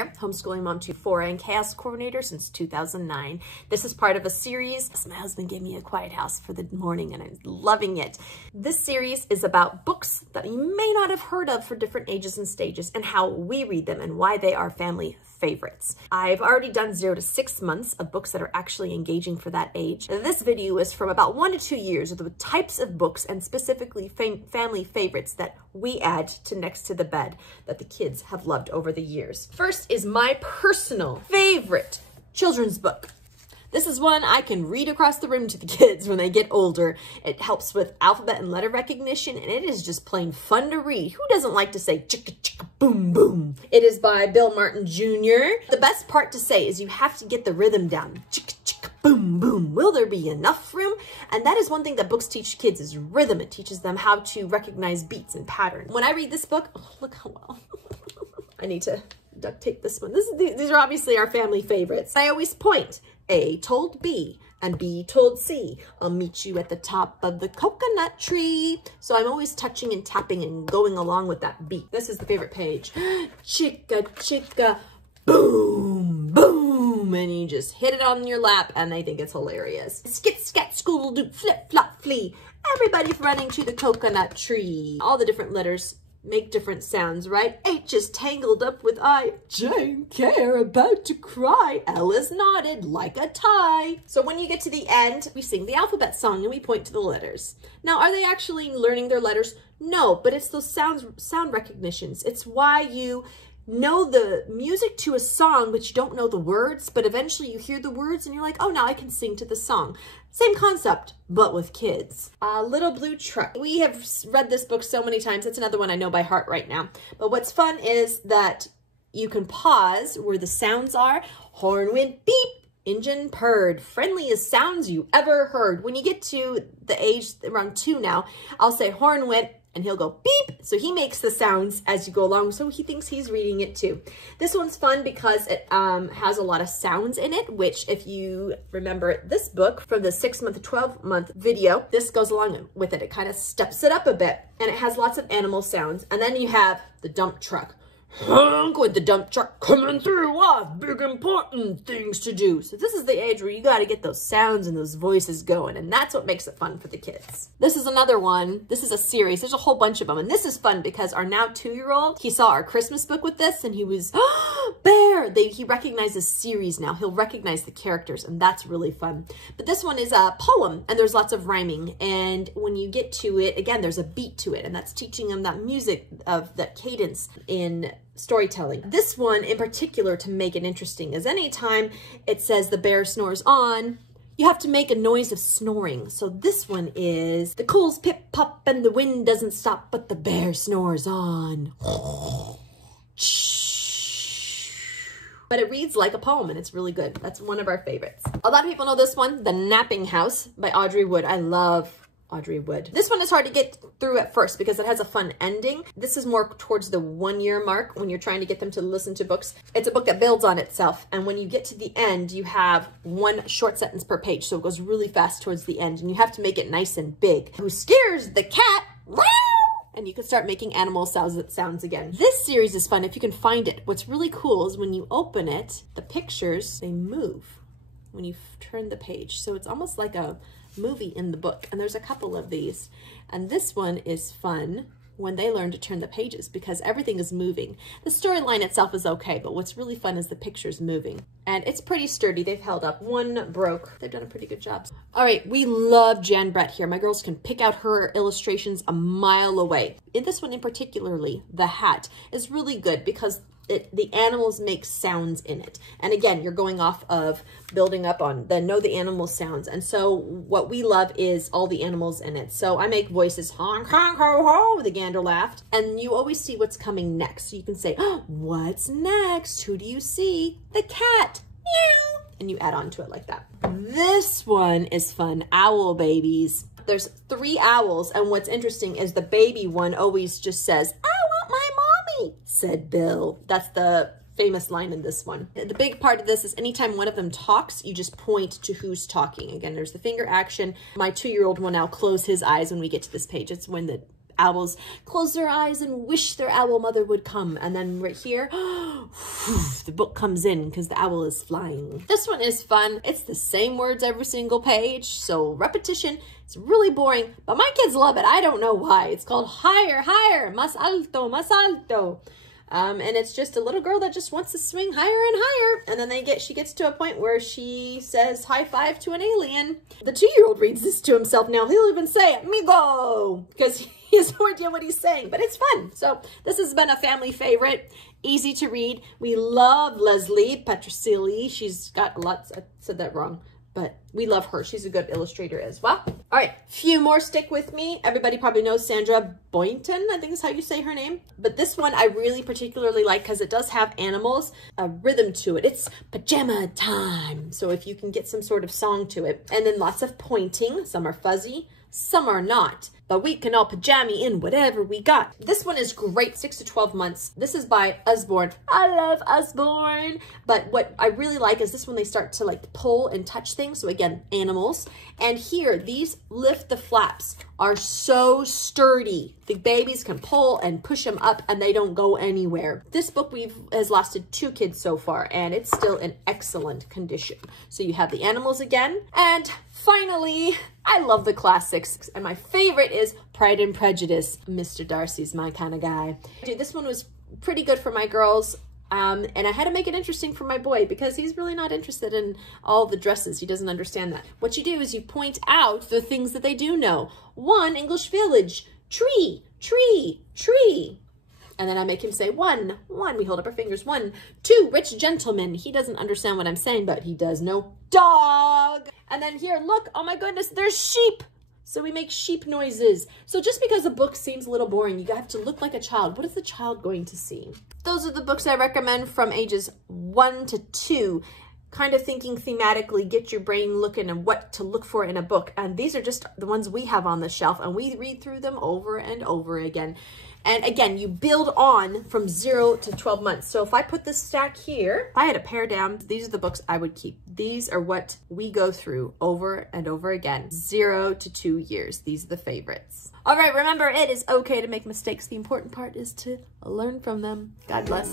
here, homeschooling mom to 4 and chaos coordinator since 2009. This is part of a series. My husband gave me a quiet house for the morning and I'm loving it. This series is about books that you may not have heard of for different ages and stages and how we read them and why they are family favorites. I've already done 0 to 6 months of books that are actually engaging for that age. This video is from about 1 to 2 years of the types of books and specifically family favorites that we add to next to the bed that the kids have loved over the years. First is my personal favorite children's book. This is one I can read across the room to the kids when they get older. It helps with alphabet and letter recognition, and it is just plain fun to read. Who doesn't like to say chicka-chicka, boom, boom? It is by Bill Martin Jr. The best part to say is you have to get the rhythm down. Chicka-chicka, boom, boom. Will there be enough room? And that is one thing that books teach kids is rhythm. It teaches them how to recognize beats and patterns. When I read this book, oh, look how well. I need to duct tape this one. These are obviously our family favorites. I always point. A told B and B told C, I'll meet you at the top of the coconut tree. So I'm always touching and tapping and going along with that beat. This is the favorite page. Chicka-chicka, boom, boom. And you just hit it on your lap and I think it's hilarious. Skit, scat, schoodle-doo, flip, flop, flee. Everybody's running to the coconut tree. All the different letters make different sounds, right? H is tangled up with I. Jane Care about to cry. L is knotted like a tie. So when you get to the end, we sing the alphabet song and we point to the letters. Now, are they actually learning their letters? No, but it's those sound recognitions. It's why you know the music to a song, but you don't know the words, but eventually you hear the words and you're like, oh, now I can sing to the song. Same concept, but with kids. Little Blue Truck. We have read this book so many times. That's another one I know by heart right now. But what's fun is that you can pause where the sounds are. Horn went beep, engine purred. Friendliest sounds you ever heard. When you get to the age around 2 now, I'll say horn went, and he'll go beep. So he makes the sounds as you go along. So he thinks he's reading it too. This one's fun because it has a lot of sounds in it, which if you remember this book from the 6-month to 12-month video, this goes along with it. It kind of steps it up a bit and it has lots of animal sounds. And then you have the dump truck. Honk with the dump truck coming through. I have big important things to do. So this is the age where you got to get those sounds and those voices going. And that's what makes it fun for the kids. This is another one. This is a series. There's a whole bunch of them. And this is fun because our now 2-year-old, he saw our Christmas book with this and he was, oh, Bear. He recognizes series now. He'll recognize the characters and that's really fun. But this one is a poem and there's lots of rhyming. And when you get to it, again, there's a beat to it. And that's teaching them that music of that cadence in storytelling. This one in particular, to make it interesting, is anytime it says the bear snores on, you have to make a noise of snoring. So this one is the coals pip pop and the wind doesn't stop, but the bear snores on. But it reads like a poem and it's really good. That's one of our favorites. A lot of people know this one, The Napping House by Audrey Wood. I love Audrey Wood. This one is hard to get through at first because it has a fun ending. This is more towards the 1-year mark when you're trying to get them to listen to books. It's a book that builds on itself. And when you get to the end, you have 1 short sentence per page. So it goes really fast towards the end and you have to make it nice and big. Who scares the cat? And you can start making animal sounds again. This series is fun if you can find it. What's really cool is when you open it, the pictures, they move when you turn the page. So it's almost like a movie in the book, and there's a couple of these, and this one is fun when they learn to turn the pages because everything is moving. The storyline itself is okay, but what's really fun is the pictures moving, and it's pretty sturdy. They've held up. 1 broke. They've done a pretty good job. All right, we love Jan Brett here. My girls can pick out her illustrations a mile away. In this one in particularly, the hat is really good because the animals make sounds in it. And again, you're going off of building up on the know the animal sounds. And so what we love is all the animals in it. So I make voices, honk, honk, ho, ho, the gander laughed. And you always see what's coming next. So you can say, oh, what's next? Who do you see? The cat. Meow. And you add on to it like that. This one is fun. Owl babies. There's 3 owls. And what's interesting is the baby one always just says, I want my mommy, said Bill. That's the famous line in this one. The big part of this is anytime one of them talks, you just point to who's talking. Again, there's the finger action. My 2-year-old will now close his eyes when we get to this page. It's when the owls close their eyes and wish their owl mother would come. And then right here, the book comes in because the owl is flying. This one is fun. It's the same words every single page, so repetition. It's really boring, but my kids love it. I don't know why. It's called Higher, Higher, Más Alto, Más Alto. And it's just a little girl that just wants to swing higher and higher. And then she gets to a point where she says high five to an alien. The 2-year-old reads this to himself now. He'll even say, amigo, because he has no idea what he's saying, but it's fun. So this has been a family favorite, easy to read. We love Leslie Patricelli. She's got lots, I said that wrong, but we love her. She's a good illustrator as well. All right, few more stick with me. Everybody probably knows Sandra Boynton, I think is how you say her name. But this one I really particularly like because it does have animals, a rhythm to it. It's pajama time. So if you can get some sort of song to it. And then lots of pointing. Some are fuzzy, some are not. But we can all pajama in whatever we got. This one is great, 6 to 12 months. This is by Usborne. I love Usborne. But what I really like is this one, they start to like pull and touch things. So again, animals. And here, these lift the flaps are so sturdy. The babies can pull and push them up and they don't go anywhere. This book has lasted 2 kids so far and it's still in excellent condition. So you have the animals again. And finally, I love the classics. And my favorite is Pride and Prejudice. Mr. Darcy's my kind of guy. Dude, this one was pretty good for my girls. And I had to make it interesting for my boy because he's really not interested in all the dresses. He doesn't understand that. What you do is you point out the things that they do know. 1, English village, tree, tree, tree. And then I make him say 1, 1. We hold up our fingers. 1, 2, rich gentleman. He doesn't understand what I'm saying, but he does know dog. And then here, look, oh my goodness, there's sheep. So we make sheep noises. So just because a book seems a little boring, you have to look like a child. What is the child going to see? Those are the books I recommend from ages 1 to 2. Kind of thinking thematically, get your brain looking and what to look for in a book. And these are just the ones we have on the shelf and we read through them over and over again. And again, you build on from 0 to 12 months. So if I put this stack here, if I had a pair down, these are the books I would keep. These are what we go through over and over again. 0 to 2 years. These are the favorites. All right, remember, it is okay to make mistakes. The important part is to learn from them. God bless.